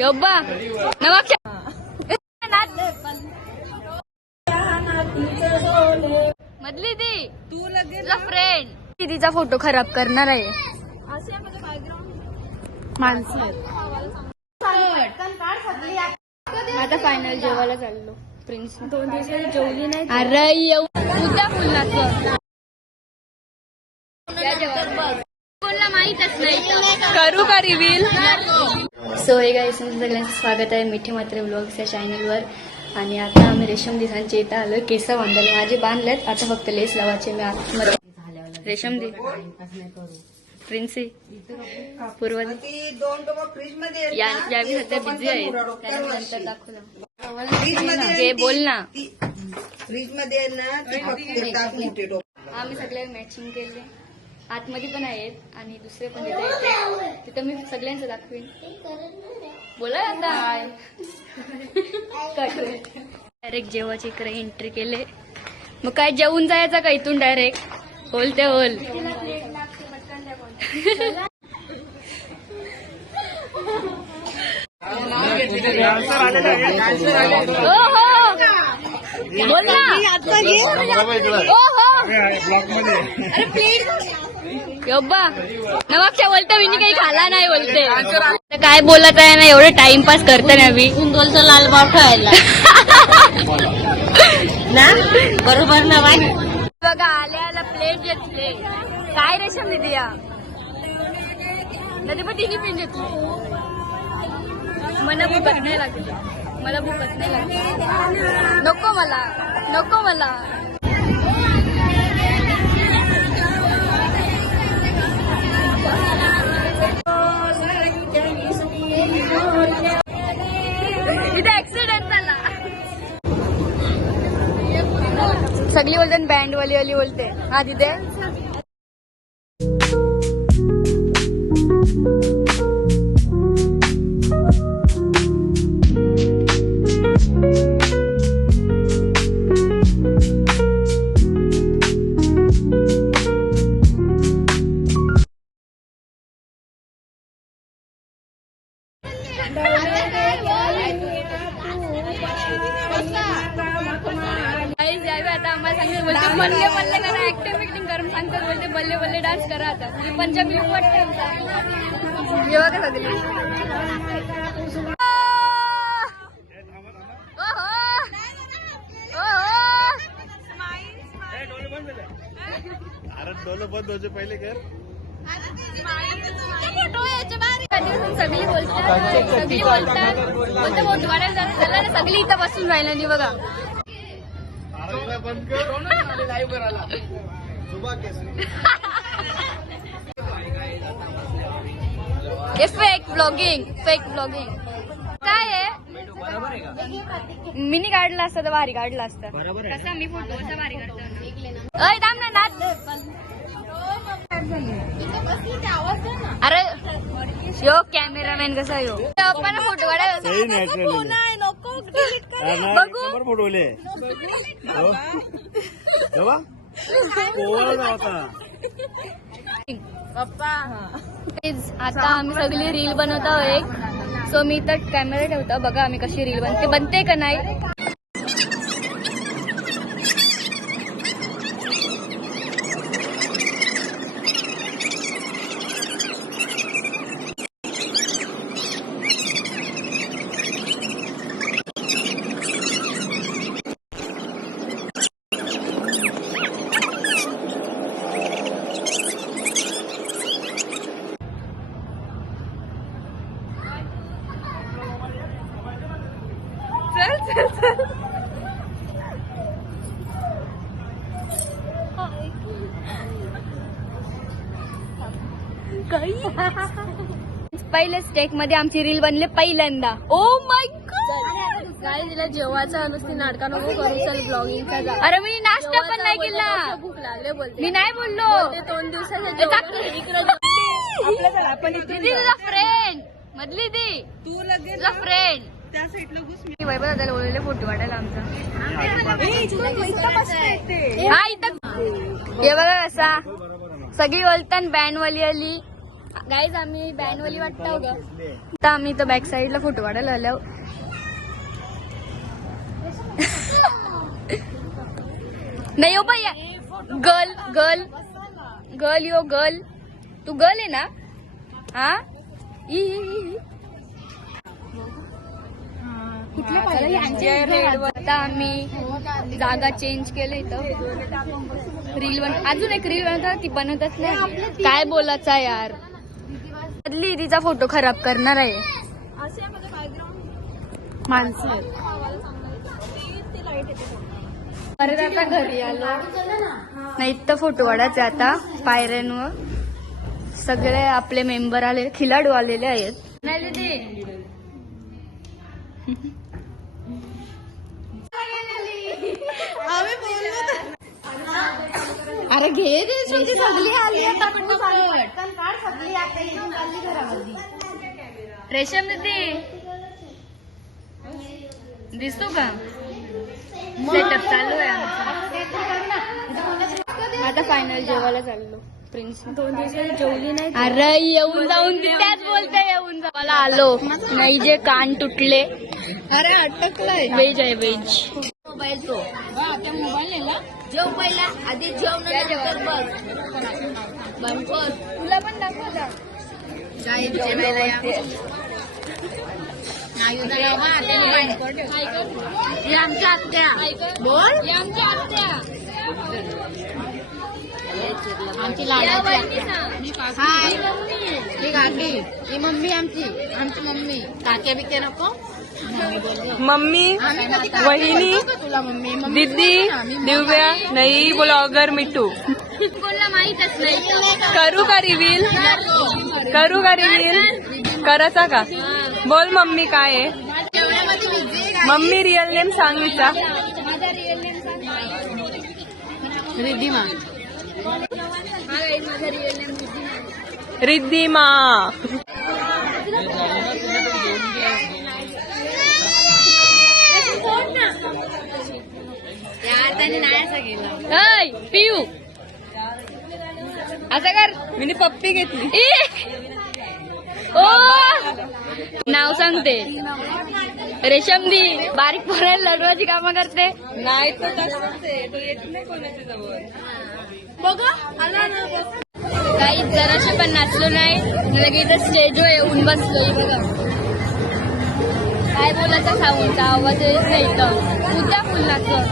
योब्बा नवाक्ष मधली ती तू लगेच फ्रेंड दीदीचा फोटो खराब करणार आहे. माणसं आता फायनल जेवायला चाललो. प्रिन्स 2 दिवसाची जेवली नाही. अरे उद्या बोलणार माहीतच नाही करू का रिव्हील. सो हे गाईस सगळ्यांचं स्वागत आहे मिठी मात्र ब्लॉग्सच्या चॅनलवर. आणि आता आम्ही रेशम दिसांचे इथं आलो. केस बांधायला माझे बांधलेत, आता फक्त लेस लावायचे. मी आतमध्ये रेशम दे प्रिन्सी पूर्व यावी सध्या बिझी आहे. त्यानंतर दाखवलं बोल ना. फ्रीज मध्ये आम्ही सगळे मॅचिंग केले. आतमध्ये पण आहेत आणि दुसरे पण तिथं मी सगळ्यांचं दाखवेन. बोला आता डायरेक्ट जेवायची इकडे एंट्री केले. मग काय जेवून जायचं का इथून डायरेक्ट होल ते होल. हो हो बोल ना. योब्बा नवाक्षा बोलतो मी काही खाला नाही बोलते. काय बोलत आहे ना एवढं टाइमपास करते ना मी. बोलतो लालबाव खायला ना बरोबर ना बाई. बघा आल्या प्लेट घेतले. काय रेशम दिदी या नदी पण तिन्ही पिन घेतली. मला भूकच नाही लागली. मला भूकच नाही लागली. नको मला नको मला. इथे ऍक्सिडेंट झाला. सगळी बोलते बँड वाली बोलते. हा तिथे आता आम्हाला सांगते बोलते बल्ले बल्ले करा. ऍक्टिंग करून सांगतात बोलते बल्ले बल्ले डान्स करा. आता म्हणजे पंजाबी लुक वाटते. जेव्हा का सगळी पहिले कर सगळी बोलतात बोलते मोठ वाढायला झालं ना. सगळी इथं बसून राहिलं नाही बघा. फेक ब्लॉगिंग काय आहे. मिनी काढला असतं तर भारी काढला असतं. कसा मी फोटो कसा भारी काढतो. थांब ना नाच. अरे यो कॅमेरामॅन कसा यो आपण फोटो काढायला बघू पप्पा. आता आम्ही सगळी रील बनवत आहोत. सो मी तर कॅमेरा ठेवतो. बघा आम्ही कशी रील बनते का नाही. पहिले स्टेक मध्ये आमची रील बनले पहिल्यांदा. Oh my God. काय तिला जेवायचा नुसती नाटका नको करू. चल ब्लॉगिंगचा जा. अरे मी नाश्ता पण नाही केला. भूक लागले बोलते. मी नाही बोललो. 2 दिवसाच्या तुझा फ्रेंड मधली ती तू लगेच फ्रेंड त्या साईडला घुस. मी वैभव दादाला बोललेले फोटो काढायला आमचा. हा इथं हे बघा कसा सगळी बोलतात बँड वाली आली. गाईज आम्ही बँडवाली वाटतो ग. आता आम्ही तर बॅक साईडला फोटो काढायला आलो. नाही हो बाई, गर्ल गर्ल गर्ल यो गर्ल. तू गर्ल आहे ना? हा आता आम्ही जागा चेंज केलं इथं. रील अजून एक रील बनवतात, ती बनवतच नाही. काय बोलायचा यार, बदली तिचा फोटो खराब करणार आहे. माणसं परत आता घरी आलो. नाही तर फोटो काढायचे आता पायऱ्यांवर. सगळे आपले मेंबर आले, खिलाडू आलेले आहेत. नाही दीदी अरे घे दे, सगळी आली आता. रेशम दीदी दिसतो का? सेटअप चालू आहे आमचा. आता फायनल जेवायला चाललो. प्रिन्स 2 दिवस जेवली नाही. अरे येऊन जाऊन त्याच बोलते, येऊन जावायला आलो नाही. जे कान तुटले. अरे अटकलाय. वेज आहे वेज. मोबाईल तो त्या मोबाईल नेला. जेव पहिला, आधी जेव नंतर बंद कर. तुला पण दाखव. आमच्या आत्या बोल. आमच्या आत्या, आमची लाडाची हाय. ही काकी, ही मम्मी आमची मम्मी. काक्या बिक्या नको. मम्मी, वहिनी, तुला मम्मी दीदी, दिव्या, नाही ब्लॉगर मिठू. कोणाला माहीतच नाही. करू का रिव्हील? करू का रिव्हील? करायचा का? बोल मम्मी काय आहे? मम्मी रिअल नेम सांग विचा. माझा रिअल नेम सांग. रिद्धिमा. माझा रिअल नेम रिद्धिमा. यार त्याने नाही असं केलं. ऐ पिऊ असं कर. मी पप्पी घेतली. ओ नाव सांगते. रेशम दी बारीक पोराला लढवायची कामं करते. नाही तर तसंच आहे, तो येत नाही कोणाच्या जवळ. बघा आला ना. काही जराशी पण नाचलो नाही. लगेच स्टेजवर येऊन बसलो. बघा काय बोलायचं साऊंडचा आवाज येत नाही तर उद्या फुल नाचलं.